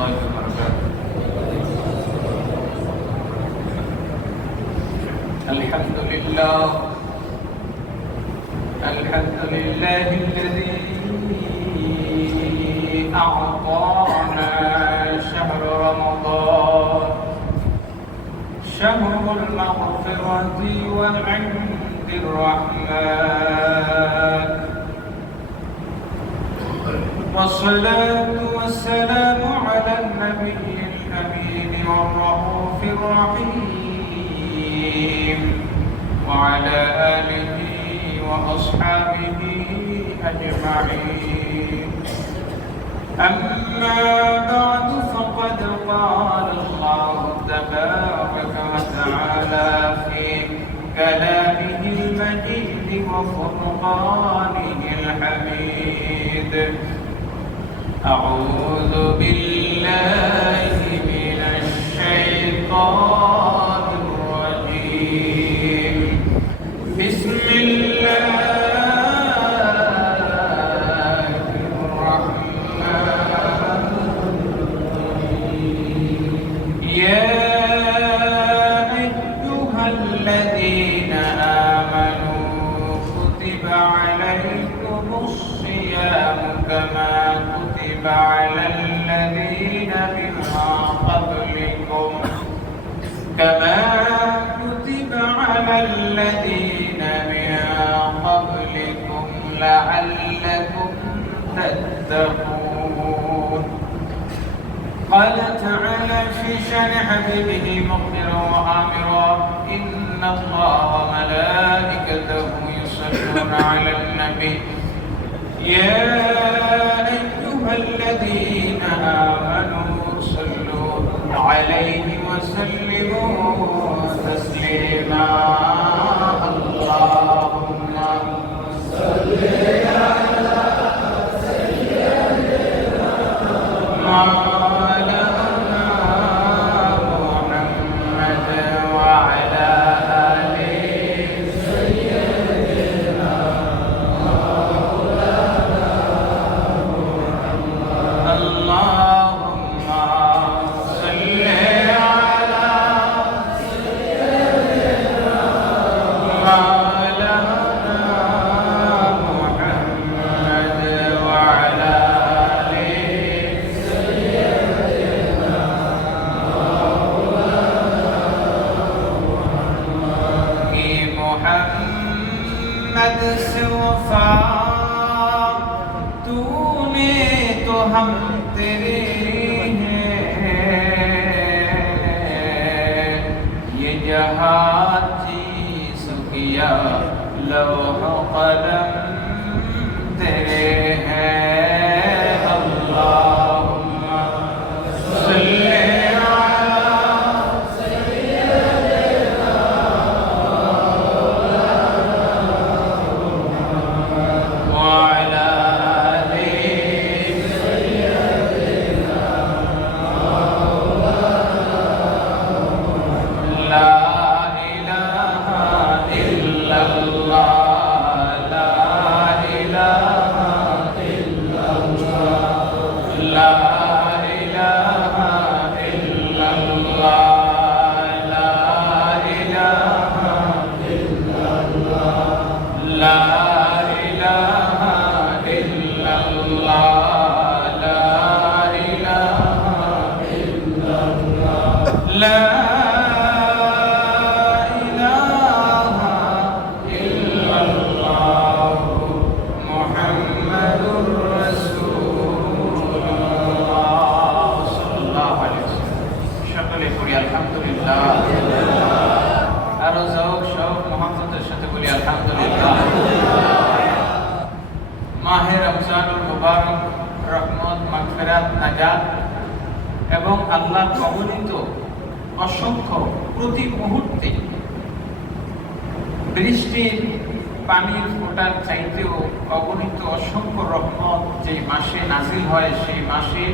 الله وبركاته. الحمد لله الذي أعطانا شهر رمضان، شهر المغفرة والعند الرحمن، والصلاة والسلام على النبي الأمين والرؤوف الرحيم وعلى آله وأصحابه أجمعين. أما بعد فقد قال الله تبارك وتعالى في كلامه المجيد وفرقانه الحميد: أعوذ بالله من الشيطان الرجيم. بسم الله كما كتب على الذين من قبلكم لعلكم تتقون. قال تعالى في شأن حبيبه مخبرا وآمرا: إن الله وملائكته يصلون على النبي يا أيها الذين آمنوا صلوا عليه وسلموا تسليما. اللهم صل على سيدنا مولانا محمد وعلى آل سيدنا اللهم صل على سيدنا مولانا محمد وعلى آل سيدنا مولانا محمد سوفا तूने तो हम तेरे हैं, ये जहाँ चीज़ किया लौह कलम तेरे हैं। अल्लाहुम्मा सल्ली अला सय्यिदना वअला মাহে রমজানুল মুবারক রহমত মাগফিরাত নাজাত এবং আল্লাহ অগণিত অসংখ্য প্রতি মুহূর্তে বৃষ্টির পানির ফোঁটার চাইতেও অগণিত অসংখ্য রহমত যে মাসে নাজিল হয়, সেই মাসে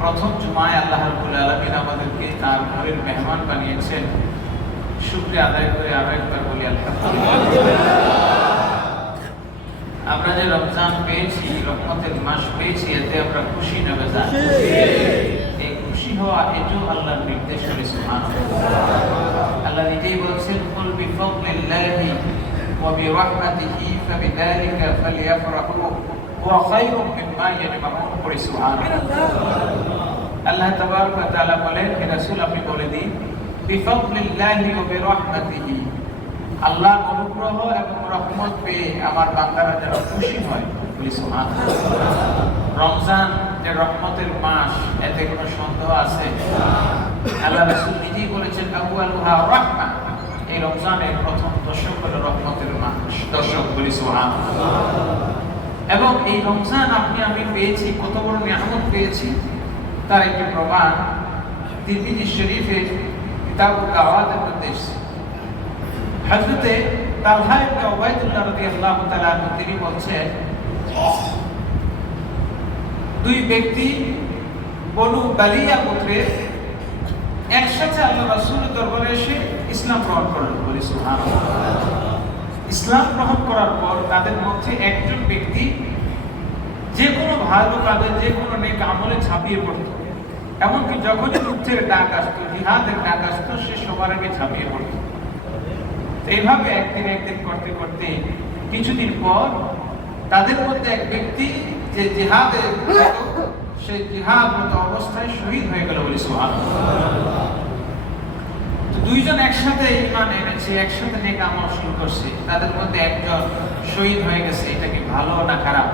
প্রথম জুমায় আল্লাহ রাব্বুল আলামিন আমাদেরকে তার ঘরের মেহমান বানিয়েছেন। শুকরিয়া আদায় করে আরো একবার বলি আলহামদুলিল্লাহ। আমরা যে রমজান পেয়েছি, রহমতের মাস পেয়েছি, এতে আমরা খুশি না বেজার? আজও আল্লাহর নির্দেশ করে। সুবহানাল্লাহ। আল্লাহ নিজেই বলছেন, কুল বিফাদলিল্লাহি ওয়া বিরাহমাতিহি ফাবিযালিকা ফালইফরাহু ওয়া খায়রুম মিম্মা ইয়াজমাউন। পড়ে সুবহানাল্লাহ। আল্লাহ তাবারক ওয়া তাআলা বলেন, হে রাসূল আপনি বলে দিন, বিফাদলিল্লাহি ওয়া বিরাহমাতিহি, আল্লাহর অনুগ্রহ এবং রহমত পেয়ে আমার বান্দারা যেন খুশি হয়। বলি সুবহানাল্লাহ। রমজান যে রহমতের মাস, এতে কোনো সন্দেহ আছে? আল্লাহ রাসূল নিজেই বলেছেন, আউয়ালুহা রাহমা, এই রমজানের প্রথম দশক হলো রহমতের মাস। দশক। বলি সুবহানাল্লাহ। এবং এই রমজান আপনি আমি পেয়েছি, কত বড় নিয়ামত পেয়েছি তার একটি প্রমাণ তিরমিজি শরীফের কিতাবুত দাওয়াতের মধ্যে এসেছে। হযরতে তালহা ইবনে উবাইদুল্লাহ রাদিয়াল্লাহু তাআলা তিনি বলছেন, দুই ব্যক্তি বনু বালিয়া গোত্রের একসাথে আল্লাহ রাসূলের দরবারে এসে ইসলাম গ্রহণ করলেন। বলি সুবহানাল্লাহ। ইসলাম গ্রহণ করার পর তাদের মধ্যে একজন ব্যক্তি যে কোনো ভালো কাজে, যে কোনো নেক আমলে ঝাঁপিয়ে পড়ত। এমনকি যখনই যুদ্ধের ডাক আসতো, জিহাদের ডাক আসতো, সে সবার আগে ঝাঁপিয়ে পড়ত। এইভাবে একদিন করতে করতে কিছুদিন পর তাদের মধ্যে এক ব্যক্তি যে জিহাদে সে জিহাদরত অবস্থায় শহীদ হয়ে গেল। বলি সুবহানাল্লাহ। তো দুইজন একসাথে ঈমান এনেছে, একসাথে নেক আমল শুরু করছে, তাদের মধ্যে একজন শহীদ হয়ে গেছে। এটা কি ভালো না খারাপ?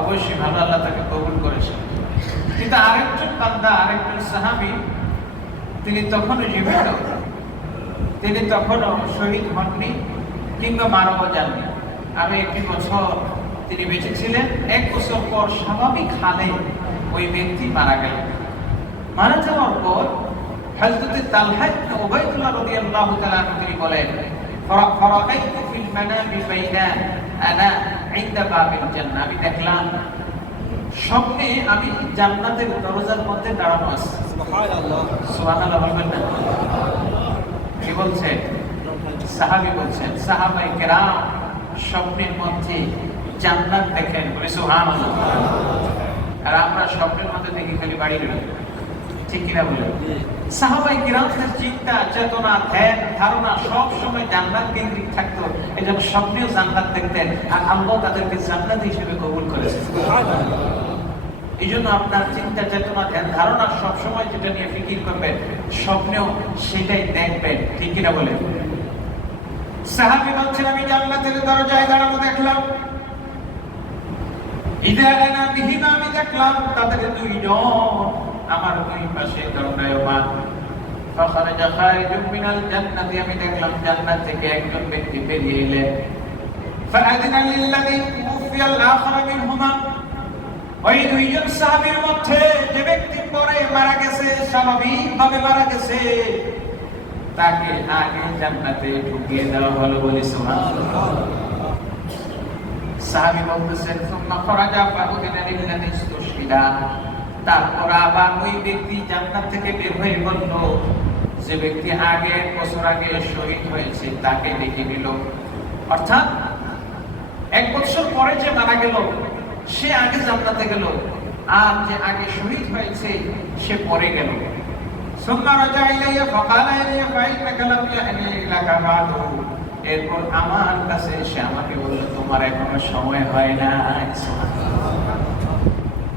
অবশ্যই ভালো, আল্লাহ তাকে কবুল করেছে। কিন্তু আরেকজন বান্দা, আরেকজন সাহাবী, তিনি তখনও জীবিত, তিনি তখনও শহীদ হননি কিংবা মারাও যাননি। আমি একটি বছর তিনি বেঁচে ছিলেন। এক বছর পর স্বাভাবিক হালে ওই ব্যক্তি মারা গেলেন। মারা যাওয়ার পর হযরত তালহা ইবনে উবাইদুল্লাহ রাদিয়াল্লাহু তাআলা তিনি বলেন, ফারাআইতু ফিল মানামি বাইনা আনা ইনদা বাবিল জান্নাহ, আমি দেখলাম স্বপ্নে আমি জান্নাতের দরজার মধ্যে দাঁড়ানো আছি। সুবহানাল্লাহ। সুবহানাল্লাহ বলবেন না? কি বলছেন? সাহাবী বলছেন, সাহাবায়ে কেরাম স্বপ্নের মধ্যে জান্নাত দেখেন। বলে সুবহানাল্লাহ। আর আমরা স্বপ্নের মধ্যে দেখি খালি বাড়ি রই, ঠিক কিনা বলেন? সাহাবায়ে কেরামদের চিন্তা, চেতনা, ধ্যান, ধারণা সব সময় জান্নাত কেন্দ্রিক থাকতো। এজন্য স্বপ্নেও জান্নাত দেখতেন, আর আল্লাহ তাদেরকে জান্নাত হিসেবে কবুল করেছেন। সুবহানাল্লাহ। এই জন্য আপনার চিন্তা, চেতনা, ধ্যান, ধারণা সব সময় যেটা নিয়ে ফিকির করবেন, স্বপ্নেও সেটাই দেখবেন, ঠিক কিনা বলেন? সাহাবী বলছেন, আমি জান্নাতের দরজায় দাঁড়ানো দেখলাম। ইযা আনা বিহিমা, আমি দেখলাম তাদের দুইজন আমার দুই পাশে দণ্ডায়মান। ফাখারাজা খারিজুম মিনাল জান্নাতি, আমি দেখলাম জান্নাত থেকে একজন ব্যক্তি বেরিয়ে এলেন। ফাআযিনা লিল্লাযী তুওফিয়াল আখিরা মিনহুমা, ওই দুইজন সাহাবীর মধ্যে যে ব্যক্তি পরে মারা গেছে, স্বাভাবিকভাবে মারা গেছে, তাকে আগে জান্নাতে ঢুকিয়ে দেওয়া হলো। বলি সুবহানাল্লাহ। সাহাবী বলতেছেন, সুম্মা খরাজা ফাউযিনা লিল্লাযী ইসতুশহিদা, তারপর আবার ওই ব্যক্তি জান্নাত থেকে বের হয়ে বলল, যে ব্যক্তি আগে বছর আগে শহীদ হয়েছে তাকে ডেকে নিল। অর্থাৎ এক বছর পরে যে মারা গেল সে আগে জান্নাতে গেল, আর যে আগে শহীদ হয়েছে সে পরে গেল। সুম্মা রাজা ইলাইয়া ফাকালা ইলাইয়া ফাইন্নাকা লাম ইয়াহনি লাকা বাদু, এরপর আমার কাছে এসে আমাকে বলল, তোমার এখনো সময় হয় নাই,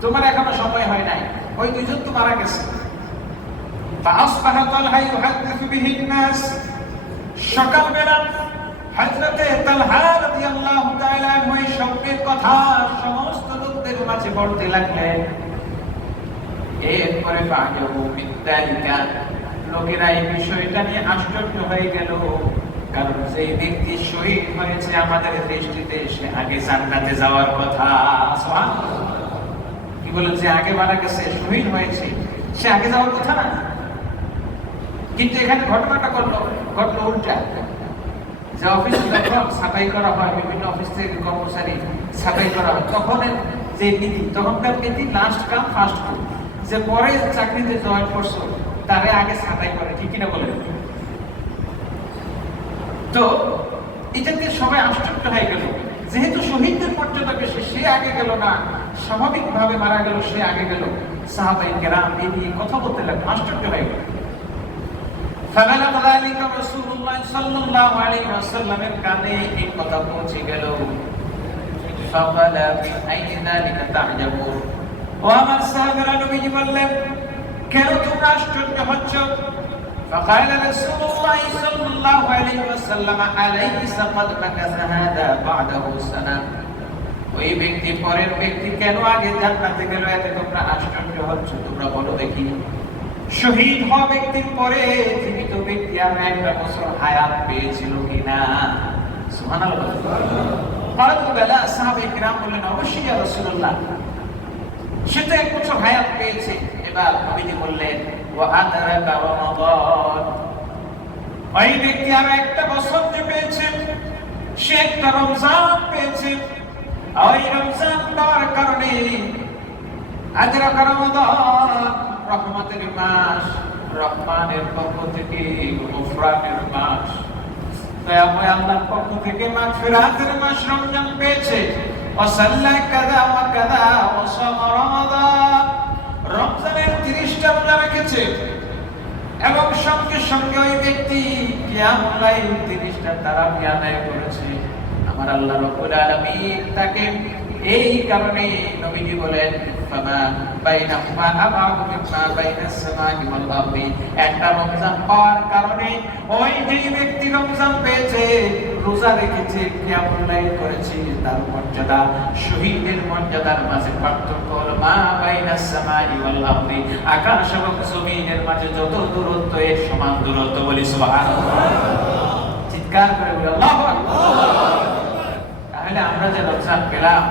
তোমার এখনো সময় হয় নাই। ওই দুইজন তো মারা গেছে। ফাআসবাহা তালহা ইউহাদ্দিসু বিহিন নাস, সকালবেলা হযরতে তালহা রাদিয়াল্লাহু তাআলা ওই স্বপ্নের কথা সমস্ত লোকদের মাঝে বলতে লাগলেন। এরপরে ফাজাবু বিদালিকা, লোকেরা এই বিষয়টা নিয়ে আশ্চর্য হয়ে গেল, কারণ সেই ব্যক্তি শহীদ হয়েছে আমাদের দৃষ্টিতে সে আগে জান্নাতে যাওয়ার কথা। সুবহানাল্লাহ। কি বলেন? যে আগে মারা গেছে, শহীদ হয়েছে, সে আগে যাওয়ার কথা না। কিন্তু এখানে ঘটনাটা ঘটলো উল্টা। যে অফিসে যখন ছাঁটাই করা হয়, বিভিন্ন অফিস থেকে কর্মচারী ছাঁটাই করা হয়, তখন যে নীতি, তখনকার নীতি লাস্ট কাম ফার্স্ট কাম, যে পরে চাকরিতে জয়েন করছো তারে আগে ছাঁটাই করে, ঠিক কিনা বলেন? তো এটাতে সবাই আশ্চর্য হয়ে গেল, যেহেতু শহীদদের মর্যাদা বেশি, সে আগে গেল না, স্বাভাবিকভাবে মারা গেল, সে আগে গেল। সাহাবায়ে কেরাম এই নিয়ে কথা বলতে লাগলেন, আশ্চর্য হয়ে গেল। فبلغ ذلك رسول الله صلى الله عليه وسلم কানে এই কথা পৌঁছে গেল। فقال أين ذلك تعجبون ও আমার সাহাবারা, নবীজি বললেন, কেন তোমরা আশ্চর্য হচ্ছ? فقال رسول الله صلى الله عليه وسلم أليس قد مكث هذا بعده سنة ওই ব্যক্তি পরের ব্যক্তি কেন আগে জান্নাতে গেল, এতে তোমরা আশ্চর্য হচ্ছ? তোমরা বলো দেখি, শহীদ হওয়া ব্যক্তির পরে জীবিত ব্যক্তি আর একটা বছর হায়াত পেয়েছিল কিনা? সুবহানাল্লাহ। কালু বালা, সাহাবায়ে কিরাম বললেন, অবশ্যই ইয়া রাসূলুল্লাহ, সে তো এক বছর হায়াত পেয়েছে। এবার নবীজি বললেন, ওয়া আদরাকা রমাদান, ওই ব্যক্তি আর একটা বছর যে পেয়েছে, সে একটা রমজান পেয়েছে। ওই রমজান পাওয়ার কারণে আজরাকা রমাদান, রহমতের মাস, রহমানের পক্ষ থেকে গফরানের মাস, দয়াময় আল্লাহর পক্ষ থেকে মাগফিরাতের মাস রমজান পেয়েছে। ওয়াসাল্লা কাযা ওয়া কাযা ওয়া সামা রমাদান, রমজানের 30টা রোজা রেখেছে এবং সঙ্গে সঙ্গে ওই ব্যক্তি কিয়ামুল লাইল 30টা তারাবি আদায় করেছে। আমার আল্লাহ রাব্বুল আলামিন তাকে এই কারণে নবীজি বলেন, ফামা বাইনাহুমা আবাদু মিম্মা বাইনাস সামাই ওয়াল আরদি, একটা রমজান পাওয়ার কারণে ওই যে ব্যক্তি রমজান পেয়েছে, রোজা রেখেছে, কিয়ামুল লাইল করেছে, তার মর্যাদা শহীদের মর্যাদার মাঝে পার্থক্য হলো মা বাইনাস সামাই ওয়াল আরদি, আকাশ এবং জমিনের মাঝে যত দূরত্ব এর সমান দূরত্ব। বলি সুবহানাল্লাহ। চিৎকার করে বলি আল্লাহু আকবার। তাহলে আমরা যে রমজান পেলাম,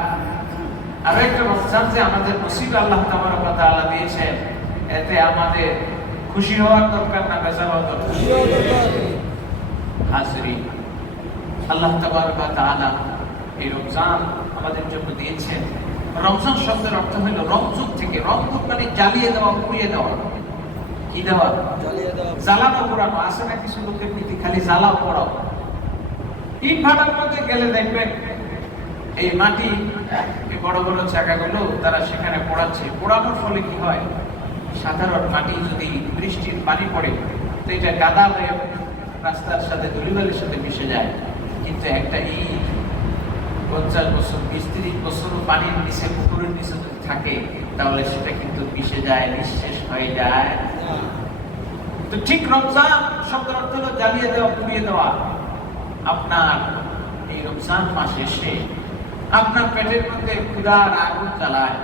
আরো একটা রমজান যে আমাদের নসিব আল্লাহ তাবারক ওয়া তাআলা দিয়েছেন, এতে আমাদের খুশি হওয়ার দরকার না বেজার হওয়ার দরকার? হাজরিন, আল্লাহ তাবারক ওয়া তাআলা এই রমজান আমাদের জন্য দিয়েছেন। রমজান শব্দের অর্থ হলো রমজুক থেকে, রমজুক মানে জ্বালিয়ে দেওয়া, পুড়িয়ে দেওয়া। কি দেওয়া? জ্বালানো পোড়ানো। আছে না কিছু লোকের প্রতি খালি জ্বালাও পোড়াও। ইট ভাটার মধ্যে গেলে দেখবেন এই মাটি, এই বড় বড় চাকাগুলো তারা সেখানে পোড়াচ্ছে। পোড়ানোর ফলে কি হয়, সাধারণ মাটি যদি বৃষ্টির পানি পড়ে তো এটা কাদা হয়ে রাস্তার সাথে ধুলিবালির সাথে মিশে যায়। কিন্তু একটা ইট 50 বছর 20-30 বছর পানির নিচে, পুকুরের নিচে যদি থাকে তাহলে সেটা কিন্তু মিশে যায়, নিঃশেষ হয়ে যায়। তো ঠিক রমজান শব্দের অর্থ হলো জ্বালিয়ে দেওয়া, পুড়িয়ে দেওয়া। আপনার এই রমজান মাসে এসে আপনার পেটের মধ্যে ক্ষুধার আগুন জ্বালায়।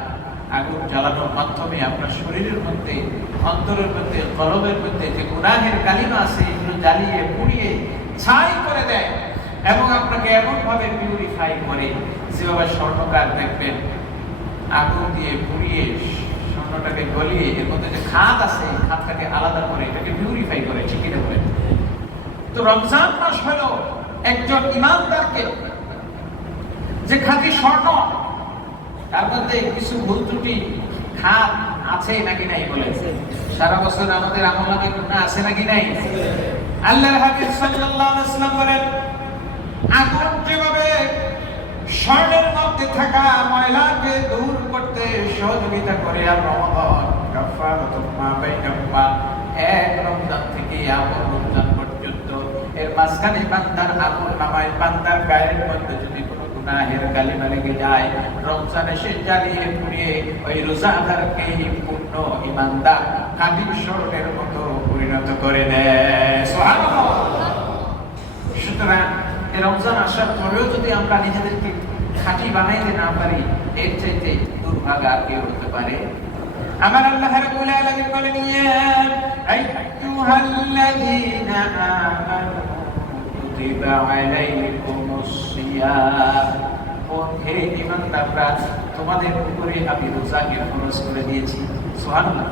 আগুন জ্বালানোর মাধ্যমে আপনার শরীরের মধ্যে, অন্তরের মধ্যে, কলবের মধ্যে যে গুনাহের কালিমা আছে এগুলো জ্বালিয়ে পুড়িয়ে ছাই করে দেয় এবং আপনাকে এমন ভাবে পিউরিফাই করে, যেভাবে স্বর্ণকার দেখবেন আগুন দিয়ে পুড়িয়ে স্বর্ণটাকে গলিয়ে এর মধ্যে যে খাত আছে, খাতটাকে আলাদা করে এটাকে পিউরিফাই করে। ঠিকই না বলে? তো রমজান মাস হলো একজন ইমানদারকে যে খাঁটি স্বর্ণ, তার মধ্যে কিছু ভুল ত্রুটি খাত আছে নাকি নাই বলে, সারা বছর আমাদের আমলনামে গুনাহ আছে নাকি নাই? আল্লাহর হাবিব সাল্লাল্লাহু আলাইহি ওয়াসাল্লাম বলেন, আগুন যেভাবে স্বর্ণের মধ্যে থাকা ময়লাকে দূর করতে সহযোগিতা করে, আর রমাদান কাফারাতুম মা বাইনাহুমা, এক রমজান থেকে অপর রমজান পর্যন্ত এর মাঝখানে বান্দার আমল নামায়, বান্দার গায়ের মধ্যে যদি কোনো গুনাহের কালিমা লেগে যায়, রমজান এসে জ্বালিয়ে পুড়িয়ে ওই রোজাদারকে পূর্ণ ইমানদার খাঁটি স্বর্ণের মতো পরিণত করে দেয়। সুবহানাল্লাহ। সুতরাং এই রমজান আসার পরেও যদি আমরা নিজেদেরকে খাঁটি বানাইতে না পারি, এর চাইতে দুর্ভাগা আর কেউ হতে পারে? আমার আল্লাহ রাব্বুল আলামিন বলেন, ইয়া আইয়ুহাল্লাযীনা আমানু কুতিবা আলাইকুমুস সিয়াম, হে ঈমানদাররা, তোমাদের উপরে আমি রোজাকে ফরজ করে দিয়েছি। সুবহানাল্লাহ।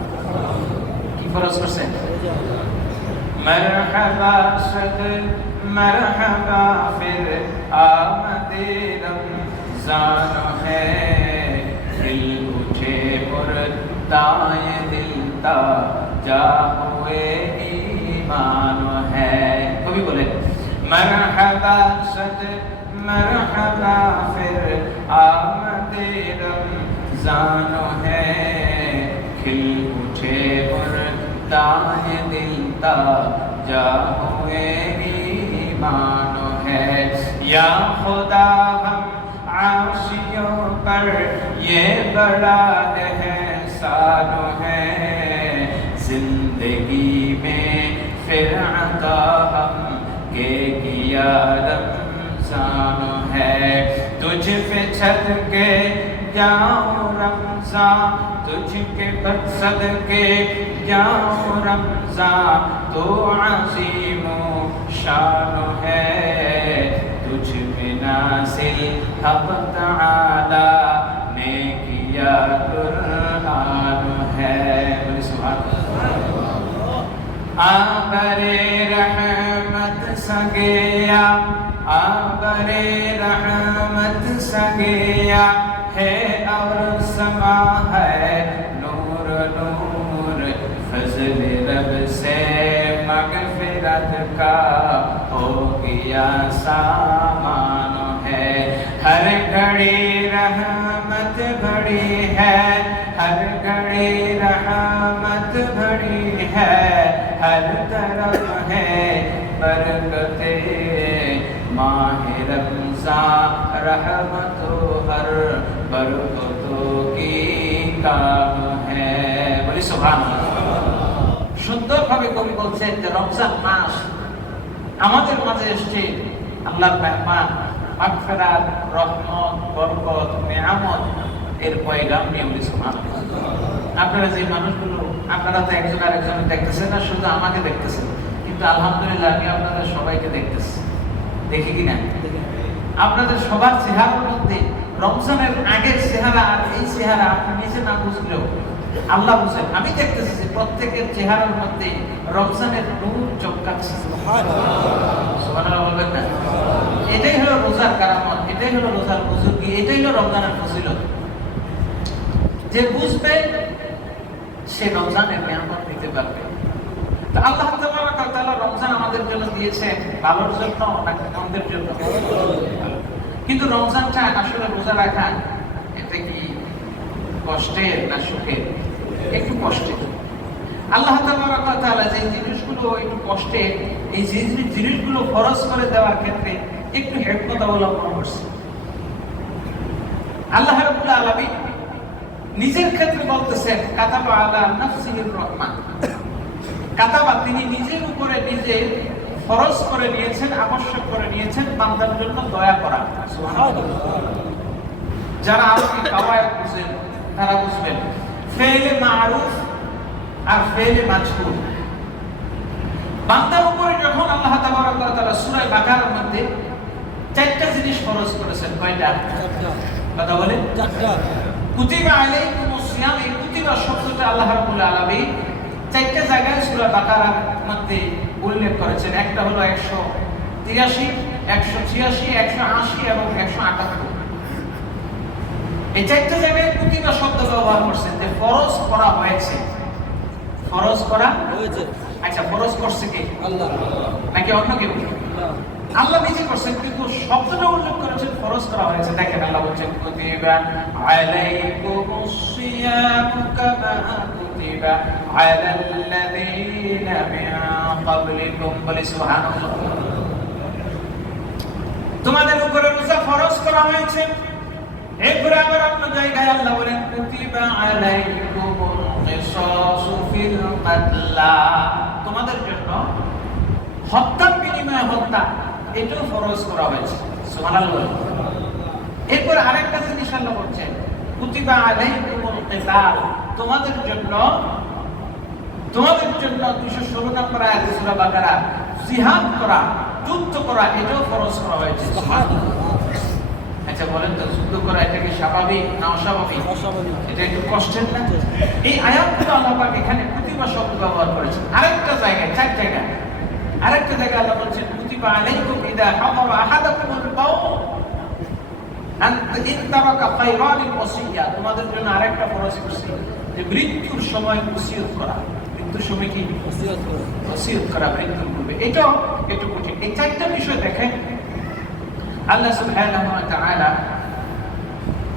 কি ফরজ করছেন? মারহাবা সাদ মারহাবা ফির আমাদে রমজান হ্যায়, দিল উঠে মুরতায়ে দিল তাজা হুয়ে ঈমান হ্যায়। কবি বলেন, মারহাবা সাদ মারহাবা ফির আমাদে রমজান হ্যায়, खिल उठे मुर्दाए दिल ताजा हुए ईमान है। या खुदा हम आशियों पर ये बड़ा एहसान है, जिंदगी में फिर अता हम के किया रमजान है। तुझ पे छत के जाऊं रमजान, तुझ के बरसद के जाऊं रमजान, तो अज़ीमो शान है, तुझ में नाज़िल हक़ तआला ने किया कुरान है। बोले सुभान अल्लाह। आबरे रहमत सगेया, आबरे रहमत सगेया है, और समा है नूर नूर, फज़ल रब से मग़फ़िरत का हो गया सामान है। हर घड़ी रहमत भरी है, हर घड़ी रहमत भरी है, हर तरफ है बरकते माह रमज़ान, रहमतो हर बरकतों की काम है। बोली सुभान अल्लाह। সুন্দরভাবে কবি বলছেন যে রমজান মাস আমাদের মাঝে এসেছে আল্লাহর মেহমান, মাগফিরাত, রহমত, বরকত, নিয়ামত এর পয়গাম নিয়ে। বলি সুবহানাল্লাহ। আপনারা যে মানুষগুলো, আপনারা তো একজন আরেকজনকে দেখতেছেন না, শুধু আমাকে দেখতেছেন, কিন্তু আলহামদুলিল্লাহ আমি আপনাদের সবাইকে দেখতেছি। দেখি কিনা? আপনাদের সবার চেহারার মধ্যে রমজানের আগের চেহারা আর এই চেহারা আপনি নিজে না বুঝলেও আল্লাহ বুঝেন। আমি দেখতেছি যে প্রত্যেকের চেহারার মধ্যে রমজানের নূর চমকাচ্ছে। সুবহানাল্লাহ বলবেন না? এটাই হলো রোজার কারামত, এটাই হলো রোজার বুজুর্গি, এটাই হলো রমজানের ফজিলত। যে বুঝবে সে রমজানের নিয়ামত নিতে পারবে। তো আল্লাহ তাবারাক ওয়া তাআলা রমজান আমাদের জন্য দিয়েছেন ভালোর জন্য নাকি মন্দের জন্য? কিন্তু রমজানটা আসলে রোজা রাখা এটা কি কষ্টের না সুখের? একটু কষ্টের। আল্লাহ তাবারাক ওয়া তাআলা যে জিনিসগুলো একটু কষ্টের, এই জিনিসগুলো ফরজ করে দেওয়ার ক্ষেত্রে একটু হিকমত অবলম্বন করছে। আল্লাহ রাব্বুল আলামিন নিজের ক্ষেত্রে বলতেছেন কাতাবা আলা নাফসিহির রহমান। কাতাবা তিনি নিজের উপরে নিজে ফরজ করে নিয়েছেন, আবশ্যক করে নিয়েছেন বান্দার জন্য দয়া করা। সুবহানাল্লাহ। যারা আরবি কাওয়ায়েদ বুঝেন তারা বুঝবেন ফেলে মারুফ আর ফেলে মাজকুর। বান্দার উপরে যখন আল্লাহ তাবারাক ওয়া তাআলা সূরা বাকারার মধ্যে চারটা জিনিস ফরজ করেছেন। কয়টা? কথা বলে চারটা। কুতিবা আলাইকুমুস সিয়াম, এই কুতিবা শব্দটা আল্লাহ রাব্বুল আলামিন চারটা জায়গায় সূরা বাকারার মধ্যে উল্লেখ করেছেন। একটা হলো 183, 186, 180 এবং 178। এই চারটা জায়গায় কুতিবা শব্দ ব্যবহার করছেন যে ফরজ করা হয়েছে। ফরজ করা হয়েছে। আচ্ছা, ফরজ করছে কে? আল্লাহ নাকি অন্য কেউ? আল্লাহ নিজে করছেন, কিন্তু শব্দটা উল্লেখ করেছেন ফরজ করা হয়েছে। দেখেন আল্লাহ বলছেন কুতিবা আলাইকুমুস সিয়ামু কামা কুতিবা আলাল্লাযীনা মিন ক্বাবলিকুম। বলি সুবহানাল্লাহ। তোমাদের উপরে রোজা ফরজ করা হয়েছে। এরপরে আবার অন্য জায়গায় আল্লাহ বলেন কুতিবা আলাইকুমুল কিসাসু ফিল কাতলা, তোমাদের জন্য হত্যার বিনিময়ে হত্যা এটাও ফরজ করা হয়েছে। সুবহানাল্লাহ। এরপর আরেকটা জিনিস আল্লাহ বলছেন কুতিবা আলাইকুমুল কিতাল, তোমাদের জন্য 216 নম্বর আয়াত সূরা বাকারা জিহাদ করা, যুদ্ধ করা এটাও ফরজ করা হয়েছে। সুবহানাল্লাহ। আচ্ছা বলেন তো, যুদ্ধ করা এটা কি স্বাভাবিক না অস্বাভাবিক? এটা একটু কষ্টের না? এই আয়াতগুলো আল্লাহ পাক এখানে কুতিবা শব্দ ব্যবহার করেছেন। আরেকটা জায়গায়, চার জায়গায়, আরেকটা জায়গায় আল্লাহ বলছেন কুতিবা আলাইকুম ইদা হাদারা আহাদাকুমুল মাউত আন ইত্তারাকা খায়রানিল ওসিয়্যা, তোমাদের জন্য আরেকটা ফরজ করছি যে মৃত্যুর সময় ওসিয়ত করা। মৃত্যুর সময় কি ওসিয়ত করা? মৃত্যুর পূর্বে। এটাও একটু কঠিন। এই চারটা বিষয় দেখেন আল্লাহ সুবহানাহু ওয়া তাআলা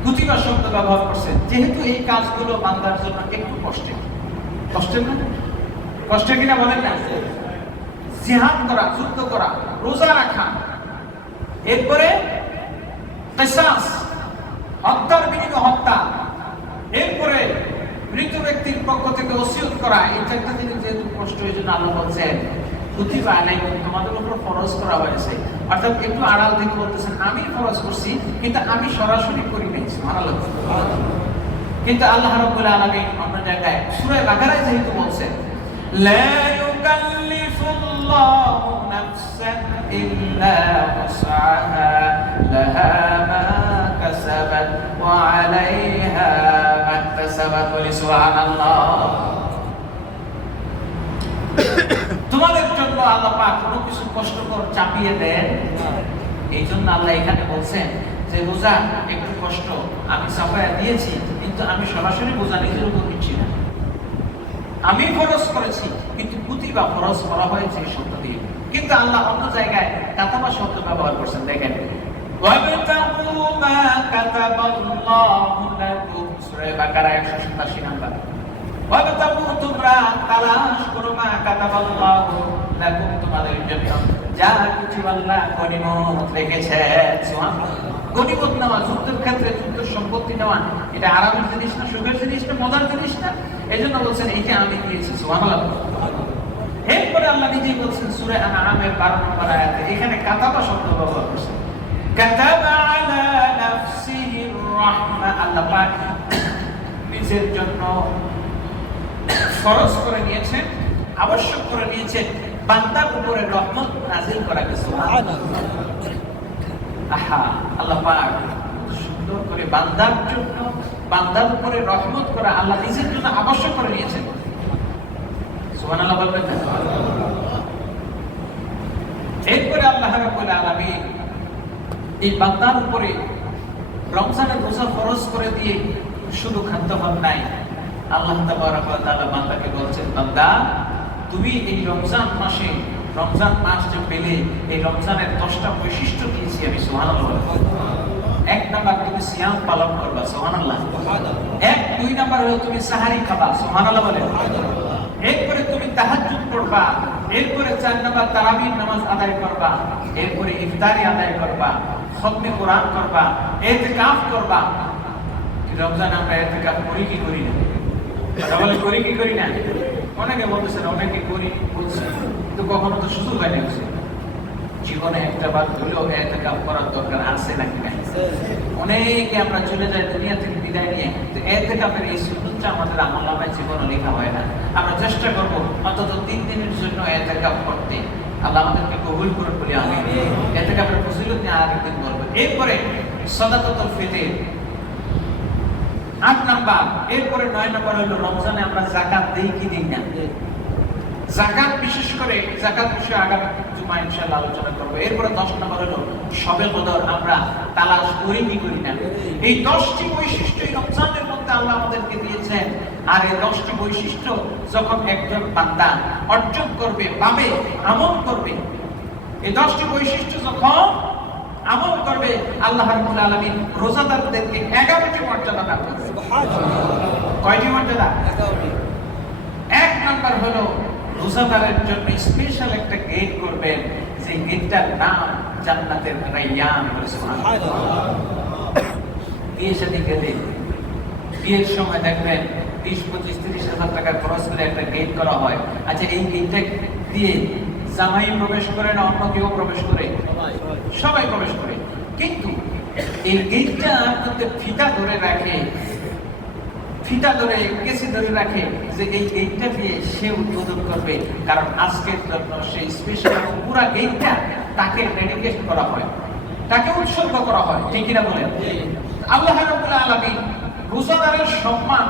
কুতিবা শব্দ ব্যবহার করছেন, যেহেতু এই কাজগুলো বান্দার জন্য একটু কষ্টের। কষ্টের না? কষ্টের কিনা বলেন না? জিহাদ করা, যুদ্ধ করা, রোজা রাখা, এরপরে কিসাস, হত্যার বিনিময়ে হত্যা, এরপরে মৃত ব্যক্তির পক্ষ থেকে ওসিয়ত করা, এই চারটা জিনিস যেহেতু কষ্ট, এই জন্য আল্লাহ বলছেন কুতিবা আলাইকুম, তোমাদের উপর ফরজ করা হয়েছে। অর্থাৎ একটু আড়াল থেকে বলতেছেন আমি ফরজ করছি, কিন্তু আমি সরাসরি করি নাই। সুবহানাল্লাহ। কিন্তু আল্লাহ রাব্বুল আলামিন অন্য জায়গায় সূরা বাকারায় যেহেতু বলছেন লা ইউকাল্লিফুল্লাহু নাফসান ইল্লা উসআহা লাহা মা কাসাবাত ওয়া আলাইহা মা ইকতাসাবাত, বলি সুবহানাল্লাহ। তোমাদের জন্য আল্লাহ পাক কোনো কিছু কষ্টকর চাপিয়ে দেন, এই জন্য আল্লাহ এখানে বলছেন যে রোজা একটু কষ্ট আমি চাপায়া দিয়েছি, কিন্তু আমি সরাসরি বোঝা নিজের উপর দিচ্ছি না। আমি ফরজ করেছি, কিন্তু কুতিবা ফরজ করা হয়েছে এই শব্দ দিয়ে। কিন্তু আল্লাহ অন্য জায়গায় কাতাবা শব্দ ব্যবহার করছেন, দেখেন ওয়াবতাগু মা কাতাবাল্লাহু লাকুম, সূরা বাকারা 187 নাম্বার। ওয়াবতাগু, তোমরা তালাশ করো, মা কাতাবাল্লাহু লাকুম, তোমাদের জন্য যা কিছু আল্লাহ গনিমত রেখেছেন। সুবহানাল্লাহ। গনিমত নেওয়া, যুদ্ধের ক্ষেত্রে যুদ্ধের সম্পত্তি নেওয়া, এটা আরামের জিনিস না, সুখের জিনিস না, মজার জিনিস না? এই জন্য বলছেন এইটা আমি দিয়েছি। সুবহানাল্লাহ। এরপরে আল্লাহ নিজেই বলছেন সূরা আনআমের 12 নম্বর আয়াতে, এখানে কাতাবা শব্দ ব্যবহার করেছেন। কাতাবা আলা নাফসিহির রাহমা, আল্লাহ পাক নিজের জন্য ফরজ করে নিয়েছেন, আবশ্যক করে নিয়েছেন বান্দার উপরে রহমত নাযিল করাকে। সুবহানাল্লাহ। আহা, আল্লাহ পাক সুন্দর করে বান্দার জন্য, বান্দার উপরে রহমত করা আল্লাহ নিজের জন্য আবশ্যক করে নিয়েছেন। সুবহানাল্লাহ বলবেন না? এরপরে আল্লাহ রাব্বুল আলামিন এই বান্দার উপরে রমজানের রোজা ফরজ করে দিয়ে শুধু খাদ্যভাব নাই, আল্লাহ তাবারক ওয়া তাআলা বান্দাকে বলছেন, বান্দা তুমি এই রমজান মাসে, রমজান মাস যে পেলে, এই রমজানের 10টা বৈশিষ্ট্য দিয়েছি আমি। সুবহানাল্লাহ। 1 নাম্বার তুমি সিয়াম পালন করবা। সুবহানাল্লাহ। 2 নাম্বার হলো তুমি সাহারি খাবা। সুবহানাল্লাহ বলে। এরপরে তুমি তাহাজ্জুদ পড়বা, এরপরে 4 নাম্বার তারাবির নামাজ আদায় করবা, এরপরে ইফতারি আদায় করবা, খতমে কোরআন করবা, ইতিকাফ করবা। রমজান আমরা ইতিকাফ করি কি করি না? কথা বলে করি কি করি না? অনেকে বলতেছেন অনেকে করি বলছে, কিন্তু কখনো তো সুযোগ হয় না। জীবনে একটা বার হলেও ইতিকাফ করার দরকার আছে নাকি না? অনেকে আমরা চলে যাই দুনিয়া থেকে বিদায় নিয়ে, তো ইতিকাফের এই সুন্নতটা আমাদের আমলনামায় জীবনে লেখা হয় না। আমরা চেষ্টা করব অন্তত 3 দিনের জন্য ইতিকাফ করতে। আল্লাহ আমাদেরকে কবুল করুন বলে আমিন। ইতিকাফের ফজিলত নিয়ে আরেকদিন বলবো। এরপরে সাদাকাতুল ফিতর 8 নাম্বার। এরপরে 9 নাম্বার হলো রমজানে আমরা যাকাত দেই কি দিই না। যাকাত, বিশেষ করে যাকাত বিষয়ে আগামী জুমা ইনশাআল্লাহ আলোচনা করব। এরপরে 10 নাম্বার হলো শবে কদর আমরা তালাশ করি কি করি না। এই 10টি বৈশিষ্ট্য এই রমজানের মধ্যে আল্লাহ আমাদেরকে দিয়েছেন। আর এই 10টি বৈশিষ্ট্য যখন একজন বান্দা অর্জন করবে, পাবে, আমল করবে, এই 10টি বৈশিষ্ট্য যখন আমল করবে, আল্লাহ রাব্বুল আলামিন রোজাদারদেরকে 11টি মর্যাদা দান করবেন। সুবহানাল্লাহ। কয়টি মর্যাদা? 1 নাম্বার হলো রোজাদারের জন্য স্পেশাল একটা গেট করবেন, যে গেটটার নাম জান্নাতের রায়্যান। সুবহানাল্লাহ। বিয়ে শাদী গেলে বিয়ের সময় দেখবেন 20, 25, 30 হাজার টাকা খরচ করে একটা গেট করা হয়। আচ্ছা, এই গেটটা দিয়ে জামাই প্রবেশ করে না অন্য কেউ প্রবেশ করে? সবাই প্রবেশ করে। কিন্তু এই গেটটা আপনাদের ফিতা ধরে রাখে, ফিতা ধরে, কেসি ধরে রাখে, যে এই গেটটা দিয়ে সে উদ্বোধন করবে। কারণ আজকের জন্য সেই স্পেশাল পুরা গেটটা তাকে ডেডিকেট করা হয়, তাকে উৎসর্গ করা হয়। ঠিক কিনা বলেন? আল্লাহ রাব্বুল আলামিন রোজাদারের সম্মান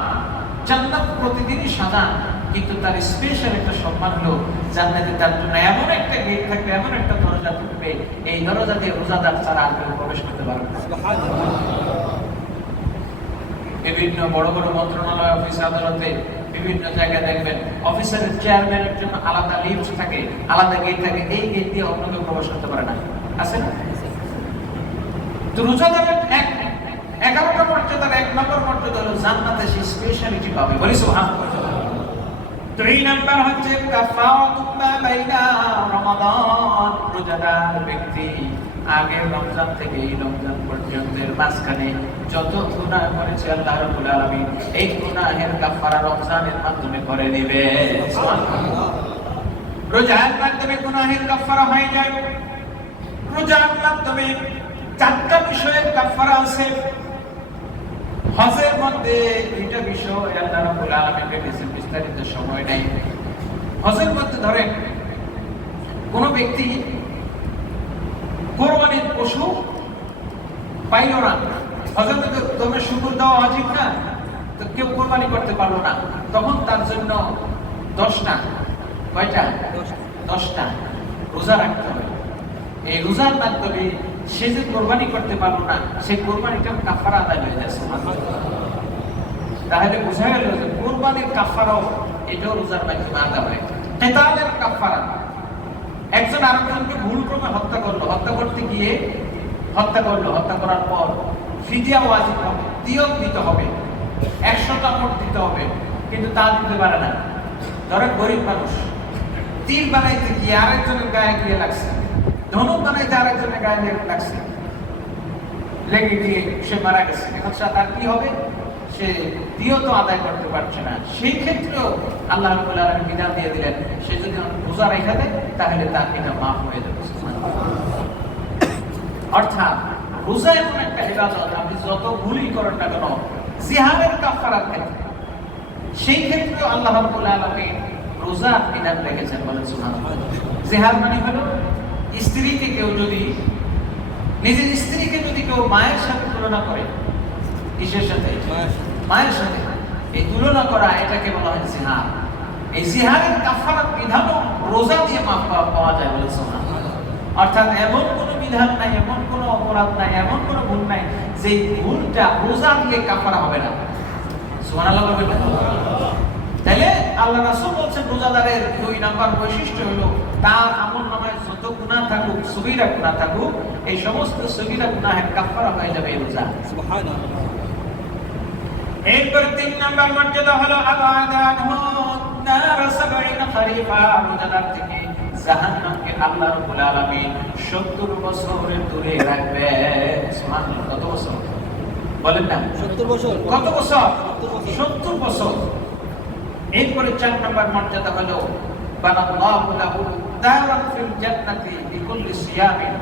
জান্নাত প্রতিদিনই সাজান, কিন্তু তার স্পেশাল একটা সম্মান হলো জান্নাতে তার জন্য এমন একটা গেট থাকবে, এমন একটা দরজা থাকবে, এই দরজা দিয়ে রোজাদার ছাড়া আর কেউ প্রবেশ করতে পারবে না। বিভিন্ন বড় বড় মন্ত্রণালয়, অফিস আদালতে, বিভিন্ন জায়গায় দেখবেন অফিসারের চেয়ারম্যানের জন্য আলাদা লিফট থাকে, আলাদা গেট থাকে, এই গেট দিয়ে অন্য কেউ প্রবেশ করতে পারে না। আছে না? তো রোজাদারের 11টা মর্যাদার 1 নম্বর মর্যাদা হলো জান্নাতে সে স্পেশালিটি পাবে, বলি সুবহানাল্লাহ। 3 নাম্বার হচ্ছে কাফারাতুম মা বাইনা রমাদান, রোজাদার ব্যক্তি আগে রমজান থেকে এই রমজান পর্যন্তের মাঝখানে যত গুনাহ করেছে আল্লাহ রাব্বুল আলামিন এই গুনাহের কাফারা রমজানের মাধ্যমে করে দিবে। সুবহানাল্লাহ। রোজার মাধ্যমে গুনাহের কাফারা হয়ে যায়। রোজার মাধ্যমে 4টা বিষয়ের কাফারা আছে। হজের মধ্যে 2টা বিষয় আল্লাহ রাব্বুল আলামিন বলেছেন, বিস্তারিত সময় নেই। হজের মধ্যে ধরেন কোন ব্যক্তি কোরবানির পশু পাইল না, হজের মধ্যে তোমরা শুকর দেওয়া ওয়াজিব না, তো কেউ কোরবানি করতে পারলো না, তখন তার জন্য 10টা, কয়টা? 10টা রোজা রাখতে হবে। এই রোজার মাধ্যমে সে যে কোরবানি করতে পারলো না, সেই কোরবানিটা কাফারা আদায় হয়ে যাচ্ছে। তাহলে বোঝা গেল যে কোরবানির কাফারাও এটাও রোজার মাধ্যমে আদায় হয়। কিতালের কাফারা, একজন আরেকজনকে ভুলক্রমে হত্যা করলো, হত্যা করতে গিয়ে হত্যা করলো, হত্যা করার পর ফিদিয়া ওয়াজিব হবে, দিয়ত দিতে হবে, 100টা মোট দিতে হবে, কিন্তু তা দিতে পারে না। ধরেন গরিব মানুষ তীর বানাইতে গিয়ে আরেকজনের গায়ে গিয়ে লাগছে, ধনুক বানাইতে আরেকজনের গায়ে লাগছে, লেগে গিয়ে সে মারা গেছে। এখন তার কি হবে? সে দিয়ত আদায় করতে পারছে না। সেই ক্ষেত্রেও আল্লাহ রাব্বুল আলামিন বিধান দিয়ে দিলেন, সে যদি রোজা রেখে দেয় তাহলে তার এটা মাফ হয়ে যাবে। অর্থাৎ রোজা এমন একটা ইবাদত, আপনি যত ভুলই করেন না কেন, জিহাদের কাফারার ক্ষেত্রে, সেই ক্ষেত্রেও আল্লাহ রাব্বুল আলামিন রোজার বিধান রেখেছেন, বলেন সুবহানাল্লাহ। জিহাদ মানে হলো স্ত্রীকে কেউ যদি, নিজের স্ত্রীকে যদি কেউ মায়ের সাথে তুলনা করে, কিসের সাথে? মায়ের সাথে। এই তুলনা করা এটাকে বলা হয় জিহাদ। এই জিহাদের কাফারার বিধানও রোজা দিয়ে মাফ পাওয়া যায়, বলে সুবহানাল্লাহ। অর্থাৎ এমন কোনো বিধান নাই, এমন কোনো অপরাধ নাই, এমন কোনো ভুল নাই যে ভুলটা রোজা দিয়ে কাফারা হবে না। সুবহানাল্লাহ বলবেন না? তাহলে আল্লাহ রাসূল বলেন রোজাদারের 2 নাম্বার বৈশিষ্ট্য হলো তার আমলনামায় যত গুনাহ থাকুক, সগীরা গুনাহ থাকুক, এই সমস্ত সগীরা গুনাহের কাফারা হয়ে যাবে এই রোজা। সুবহানাল্লাহ। এরপর 3 নাম্বার মর্যাদা হলো আবাদানহু নার 70 খরিফা, রোজাদার থেকে জাহান্নামকে আল্লাহ রাব্বুল আলামিন 70 বছরের দূরে রাখবে। সুবহানাল্লাহ। কত বছর বলেন না? 70 বছর। কত বছর? 70 বছর। এরপরে 4 নম্বর মর্যাদা হলো বানাল্লাহু লাহু দারান ফিল জান্নাতি বিকুল্লি সিয়ামিন,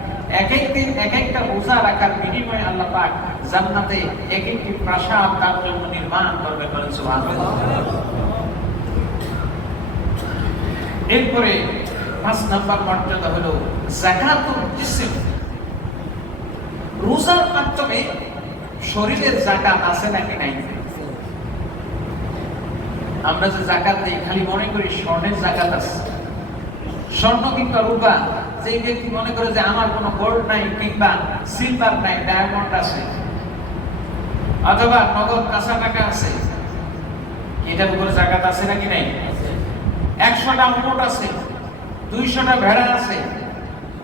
এক এক দিন এক একটা রোজা রাখার বিনিময়ে আল্লাহ পাক জান্নাতে এক একটি প্রাসাদ তার জন্য নির্মাণ করবে, বলেন সুবহানাল্লাহ। এরপরে 5 নম্বর মর্যাদা হলো যাকাতুল জিসম, রোজার মাধ্যমে শরীরের যাকাত আছে নাকি নাই? আমরা যে যাকাত দেই খালি মনে করি স্বর্ণের যাকাত আছে, স্বর্ণ কিংবা রূপা। যে ব্যক্তি মনে করে যে আমার কোনো গোল্ড নাই কিংবা সিলভার নাই, ডায়মন্ড আছে, অথবা নগদ কাঁচা টাকা আছে, এটার উপরে যাকাত আছে নাকি নাই? 100টা উট আছে, 200টা ভেড়া আছে,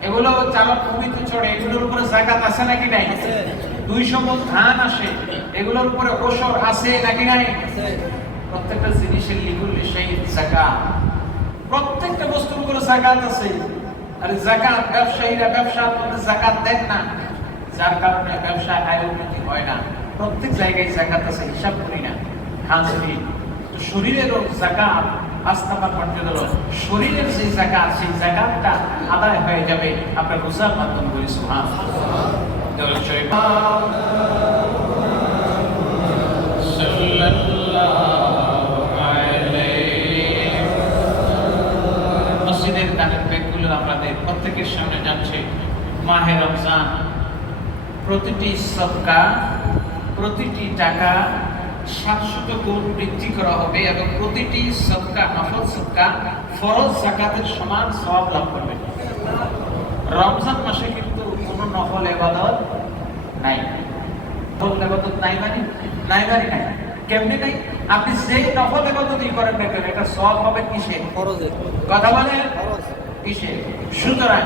এগুলো চালক ভূমিতে চড়ে, এগুলোর উপরে যাকাত আছে নাকি নাই? 200 মণ ধান আসে, এগুলোর উপরে ওশর আছে নাকি নাই? প্রত্যেকটা জিনিসের লিকুল্লি সেই যাকাত, প্রত্যেকটা বস্তুর উপরে যাকাত আছে। আর যাকাত ব্যবসায়ীরা ব্যবসার মধ্যে যাকাত দেন না, যার কারণে ব্যবসায় আয় উন্নতি হয় না। প্রত্যেক জায়গায় যাকাত আছে, হিসাব করি না। হাজিরি তো শরীরেরও যাকাত 5 নম্বর মর্যাদা হলো শরীরের যে যাকাত, সেই যাকাতটা আদায় হয়ে যাবে আপনার রোজার মাধ্যমে, বলি সুবহানাল্লাহ। মসজিদের দানের ব্যাগগুলো আমাদের প্রত্যেকের সামনে যাচ্ছে। মাহে রমজান, প্রতিটি সদকা, প্রতিটি টাকা 700 গুণ বৃদ্ধি করা হবে এবং প্রতিটি সদকা, নফল সদকা ফরজ যাকাতের সমান সওয়াব লাভ করবে। রমজান মাসে কিন্তু কোনো নফল ইবাদত নাই। নফল ইবাদত নাই মানে নাই। কেমনে নাই? আপনি যেই নফল ইবাদতই করেন না কেন, এটা সওয়াব হবে কিসে? ফরজে। কথা বলেন কিসে? সুতরাং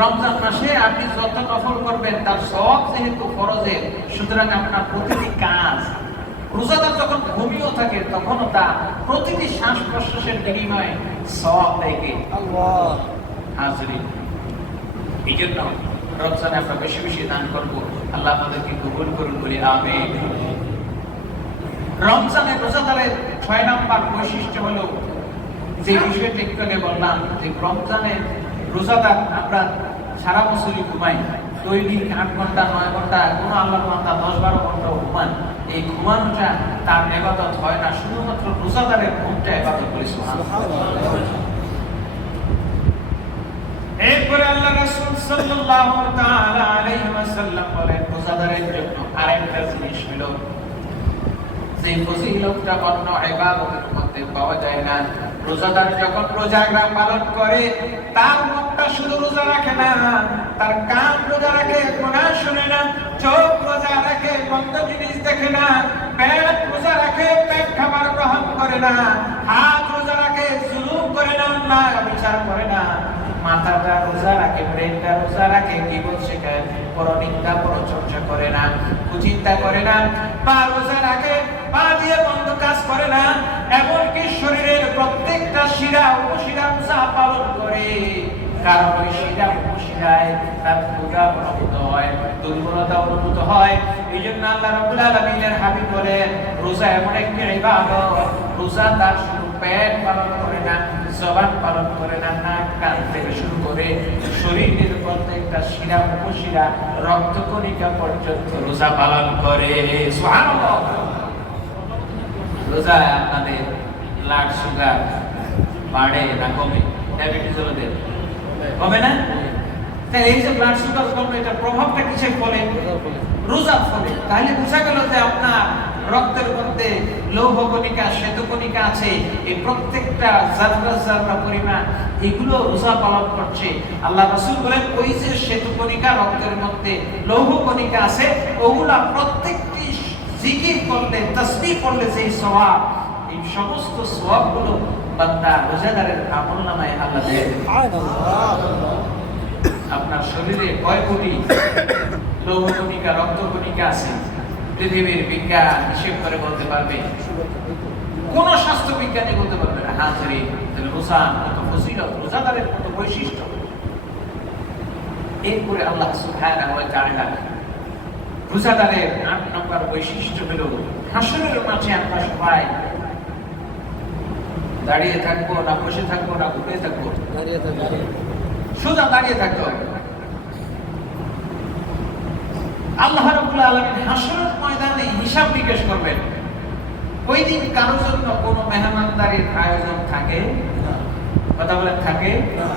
রমজান মাসে আপনি যত নফল করবেন তার সব যেহেতু ফরজের, সুতরাং আপনার প্রতিটি কাজ, রোজাদার যখন ঘুমিয়েও থাকে তখনও তা প্রতিটি শ্বাস প্রশ্বাসের বিনিময়ে সওয়াব দেয় কে? আল্লাহ। হাজিরিন, এই জন্য রমজানে আমরা বেশি বেশি দান করবো। আল্লাহ আমাদেরকে কবুল করুন বলি আমিন। রমজানের রোজাদারের 6 নম্বর বৈশিষ্ট্য হলো যে বিষয়টা একটু আগে বললাম, যে রমজানের রোজাদার আমরা সারা বছরই ঘুমাই, দৈনিক 8 ঘন্টা 9 ঘন্টা, কোনো আল্লাহর বান্দা 10-12 ঘন্টা ঘুমান। এই ঘুমানোটা তার ইবাদত হয় না, শুধুমাত্র রোজাদারের ঘুমটা ইবাদত বলি সুবহানাল্লাহ। এরপরে আল্লাহ রাসূল সাল্লাল্লাহু তাআলা আলাইহি ওয়াসাল্লাম বলেন, রোজাদারের জন্য আরেকটা জিনিস হলো যে ফজিলতটা অন্য ইবাদতের মধ্যে পাওয়া যায় না। রোজাদার যখন রোজাটা পালন করে তার মনটা শুধু রোজা রাখে না, তার কান রোজা রাখে, গুনাহ শুনে না, চোখ রোজা রাখে, মন্দ জিনিস দেখে না, পেট রোজা রাখে, পেট খাবার গ্রহণ করে না, হাত রোজা রাখে, জুলুম করে না, অন্যায় বিচার করে না, মাথাটা রোজা রাখে, ব্রেনটা রোজা রাখে, গীবত শেখায়, পরনিন্দা পরচর্চা করে না, কুচিন্তা করে না, পা রোজা রাখে, পা দিয়ে মন্দ কাজ করে না, এমনকি শরীরের প্রত্যেকটা শিরা উপশিরা রোজা পালন করে। কারণ ওই শিরা উপশিরায় তার ক্ষুধা অনুভূত হয়, দুর্বলতা অনুভূত হয়। এই জন্য আল্লাহ রাব্বুল আলামিনের হাবিব বলেন, রোজা এমন একটি ইবাদত, রোজা তার শুধু পেট পালন করে না, জবান পালন করে না, নাক কান থেকে শুরু করে শরীরের প্রত্যেকটা শিরা উপশিরা রক্তকণিকা পর্যন্ত রোজা পালন করে। সুবহানাল্লাহ। রোজা আপনাদের ব্লাড সুগার বাড়ে না কমে? ডায়াবেটিস হলে কমে না? তাই এই যে ব্লাড সুগার কমে, এটা প্রভাবটা কিসের ফলে? রোজার ফলে। তাহলে বোঝা গেল যে আপনার রক্তের মধ্যে লৌহ কণিকা, শ্বেত কণিকা আছে, এই প্রত্যেকটা জাররা জাররা পরিমাণ এগুলো রোজা পালন করছে। আল্লাহ রাসূল বলেন, ওই যে শ্বেত কণিকা রক্তের মধ্যে লৌহ কণিকা আছে, ওগুলা প্রত্যেকটি জিকির করলে, তাসবিহ করলে যে সওয়াব, এই সমস্ত সওয়াবগুলো বান্দা রোজাদারের আমলনামায় আল্লাহ দেয়। সুবহানাল্লাহ। আপনার শরীরে কয় কোটি লৌহ কণিকা, রক্ত কণিকা আছে পৃথিবীর বিজ্ঞান হিসেব করে বলতে পারবে, কোন স্বাস্থ্য বিজ্ঞানী বলতে পারবে না। হাজিরিন, রোজা কত ফজিলত, রোজাদারের কত বৈশিষ্ট্য। এরপরে আল্লাহ সুবহানাহু ওয়া তাআলা রোজাদারের 8 নম্বর বৈশিষ্ট্য হলো, হাসরের মাঠে আমরা সবাই দাঁড়িয়ে থাকবো না, বসে থাকবো না, ঘুরে থাকবো? দাঁড়িয়ে থাকবো, সোজা দাঁড়িয়ে থাকতে হবে। আল্লাহ রাব্বুল আলামিন হাসরের ময়দানে হিসাব নিকাশ করবেন। ওই দিন কারোর জন্য কোনো মেহমানদারির আয়োজন থাকে না? কথা বলেন, থাকে না?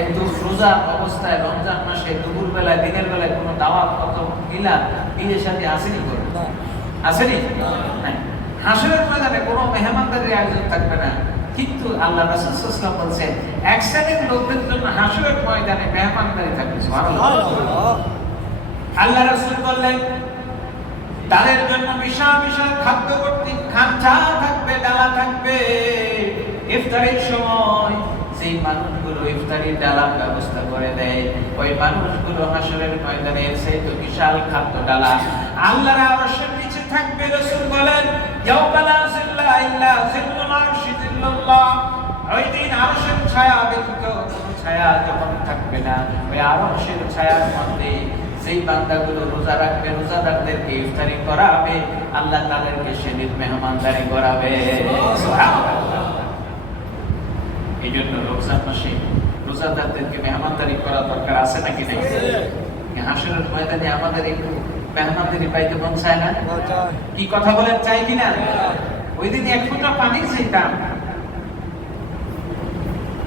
একদম রোজা অবস্থায় রমজান মাসে দুপুর বেলায়, দিনের বেলায় কোনো দাওয়াত, কত মিলাদ, ঈদের সাথে আসেনি? করে আসেনি? হাসরের ময়দানে কোনো মেহমানদারির আয়োজন থাকবে না। কিন্তু আল্লাহ রাসূল সাল্লাল্লাহু আলাইহি ওয়াসাল্লাম বলেন, এক শ্রেণীর লোকদের জন্য হাসরের ময়দানে মেহমানদারি থাকবে। সুবহানাল্লাহ। আল্লাহ রাসূল বললেন, তাদের জন্য বিশাল বিশাল খাদ্য ভর্তি খাঁচা থাকবে, ডালা থাকবে। ইফতারের সময় সেই মানুষগুলো ইফতারির ডালার ব্যবস্থা করে দেয়, ওই মানুষগুলো হাসরের ময়দানে সেই তো বিশাল খাদ্য ডালা আল্লাহর আরশের নিচে থাকবে। রাসূল বলেন, ইয়াউমা লা জিল্লা ইল্লা জিল্লুল আরশি জিল্লাল্লাহ, ওই দিন আরশের ছায়া ব্যতীত কোনো ছায়া যখন থাকবে না, ওই আরশের ছায়ার মধ্যে সেই বান্দাগুলো রোজা রাখবে, রোজাদারদেরকে ইফতারি করাবে, আল্লাহ তাদেরকে সেদিন মেহমানদারি করাবে। সুবহানাল্লাহ। এই জন্য রমজান মাসে রোজাদারদেরকে মেহমানদারি করা দরকার আছে নাকি নাই? হাসরের ময়দানে আমাদের একটু মেহমানদারি পাইতে মন চায় না? কি কথা বলেন, চাই কিনা? ওই দিন এক ফোঁটা পানির চাইতাম।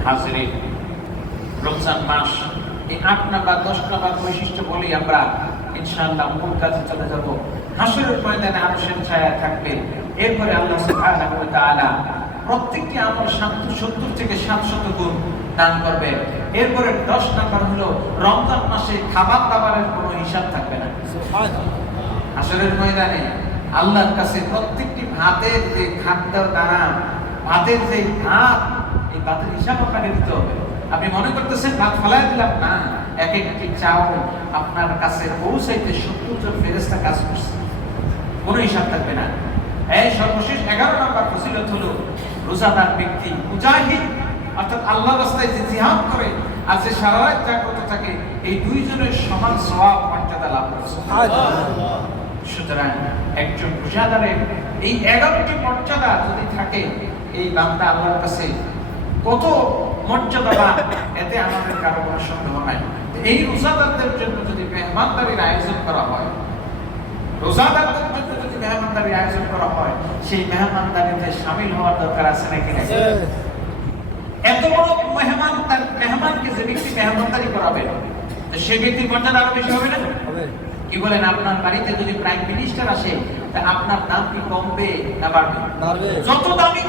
হাজিরিন, রমজান মাস এই 8 নম্বর 10 নম্বর বৈশিষ্ট্য বলি আমরা ইনশাআল্লাহ মূল কাজে চলে যাব। হাসরের ময়দানে আরশের ছায়া থাকবে। এরপরে আল্লাহ সুবহানাহু ওয়া তাআলা প্রত্যেকটি আমল 70 থেকে 700 গুণ দান করবে। এরপরে 10 নম্বর হলো, রমজান মাসে খাবার দাবারের কোনো হিসাব থাকবে না। সুবহানাল্লাহ। হাসরের ময়দানে আল্লাহর কাছে প্রত্যেকটি ভাতের যে খাদ্যের দানা, ভাতের যে ভাত, এই ভাতের হিসাব আপনাকে দিতে হবে। আপনি মনে করতেছেন ভাত ফালাই দিলাম, না, এক একটি চাও আপনার কাছে পৌঁছাইতে 70 জন ফেরেশতা কাজ করছে, কোনো হিসাব থাকবে না। এই সর্বশেষ 11 নম্বর ফজিলত হলো রোজাদার ব্যক্তি মুজাহিদ, অর্থাৎ আল্লাহর রাস্তায় যে জিহাদ করে আর যে সারা রাত জাগ্রত থাকে, এই দুইজনের সমান সওয়াব মর্যাদা লাভ করছে। সুতরাং একজন রোজাদারের এই 11টি মর্যাদা যদি থাকে, এই বান্দা আল্লাহর কাছে কত মর্যাদাবান, এতে আমাদের কারো কোনো সন্দেহ নাই। এই রোজাদারদের জন্য যদি মেহমানদারির আয়োজন করা হয়, রোজাদারদের জন্য যদি মেহমানদারির আয়োজন করা হয়, সেই মেহমানদারিতে শামিল হওয়ার দরকার আছে নাকি না? এত বড় মেহমানকে যে ব্যক্তি মেহমানদারি করাবে, সেই ব্যক্তির মর্যাদা আরো বেশি হবে না? কি বলেন? আপনার বাড়িতে যদি প্রাইম মিনিস্টার আসে, তা আপনার দাম কি কমবে না বাড়বে? যত দামি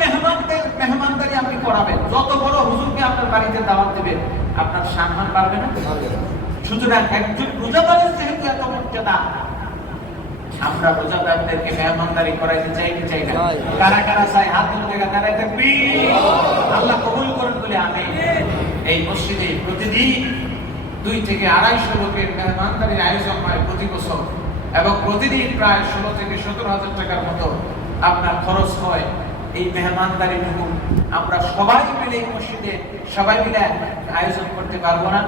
মেহমানদারি আপনি করাবেন, যত বড় হুজুরকে আপনার বাড়িতে দাওয়াত দেবেন, আপনার সম্মান বাড়বে না? সুতরাং একজন রোজাদারের যেহেতু এত মর্যাদা, আমরা রোজাদারদেরকে মেহমানদারি করাইতে চাই কি চাই না? কারা কারা চাই? হাত তুলে দাঁড়ায় থাকবি, আল্লাহ কবুল করেন বলে আমি। এই মসজিদে প্রতিদিন 2 থেকে 250 লোকের মেহমানদারির আয়োজন হয় প্রতি বছর, এবং প্রতিদিন প্রায় 16 থেকে 17,000 টাকার মতো আপনার খরচ হয়। এই মেহমানদারিটুকু আমরা সবাই মিলে এই মসজিদে সবাই মিলে আয়োজন করতে পারবো না?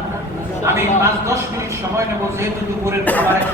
আমি 5-10 মিনিট সময় নেব, যেহেতু দুপুরের খাবারের